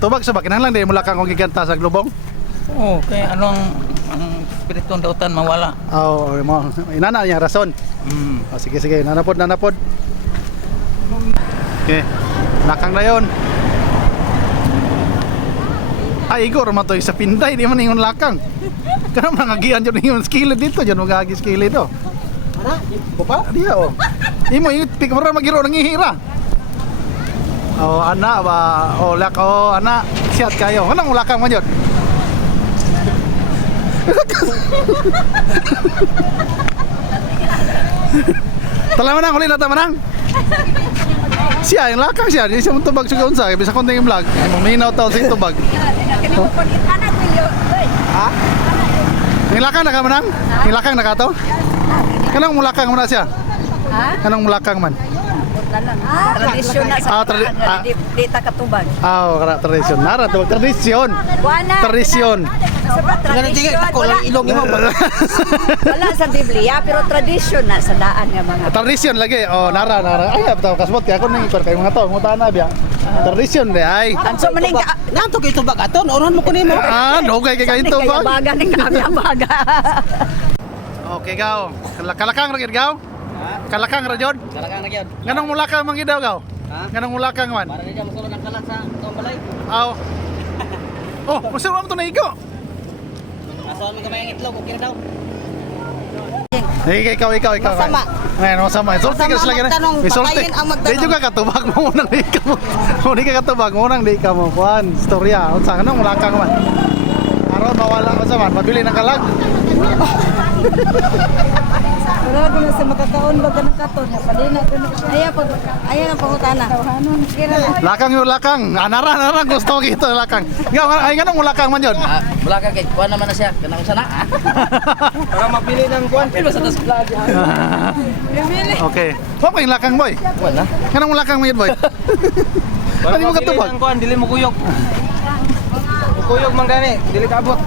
Tubag sa bakin lang di mo lakang kung giganta sa globong. Oo, kaya ano ang espiritu ng dautan mawala. Oh, mo inana niya rason. Oh, sige sige, nanapod. Okay. Lakang na 'yon. Ay, Igor matoy sa Pinday, di man ingon lakang. Kana man ngagian jud ingon skillet dito, jud magagi skillet do. Ana, bupa? Dia oh. Imo ingot pik mura magiro nang ihira. Oh, ana ba? Oh, ana. Siat kayo. Kanang ulakang man jud. Talaman huli na tamanang. Siya yung lakang siya, di siya mong tubag sa unsa, bisa konting vlog. Maminaw tao sa tubag. Ha? Nilakang na ka manang? Nilakang na ka to? Kanang mulakang man na siya? Ha? Kanang mulakang man? Tradisyon na sa di ta katubag. Tradisyon. Nara tubag tradisyon. Tradisyon. Tingnan ako lang ilong mo. Wala sa Biblia pero tradisyon na sa daan nga mga. Tradisyon lagi. Oh, nara. Ay, bitaw kasbot kay ako nang ikor kay mga tao, mga na biya. Tradisyon de ay. Anso maning Nato kay tubag aton, oron mo kunin mo. Dugay kay kayo tubag. baga ni kami baga. Okay, gaw. Kalakang ra gid gaw? Kalakang ra jud? Kalakang na gyud. Nganong mulakang man gid daw gaw? Ha? Nganong mulakang man? Para niya musulod ang kalat sa tuong balay. Aw. Oh, masarap mo to na igo. Asawa mi kamay ang itlog, okay na daw. Ikaw. Masama. Ngayon, masama. Sulti ka sila gina. magtanong, May sulti. patayin ang magtanong. Di juga katubag mo unang di ka mo. Hindi ka katubag mo unang di ka mo. Kuan, storya. Unsa ka nang mulakang man. Aron mawala ko sa man, mabili ng kalag. Wala ko na sa makakaon baga ng katon nga palina ko. Aya ang pangutana. Kira na. Lakang yung lakang. Nara gusto ko ito lakang. Ikaw ay ganang mulakang man yun. Bulaka kay kuan naman na siya, kanang sana. Para mapili ng kuan. Pili sa tas vlog. Okay. Wa pa yung lakang boy. Wala. Kanang mulakang man yun boy. Ano mo katubag? Kuan dili mo kuyog. Kuyog man gani, dili kaabot.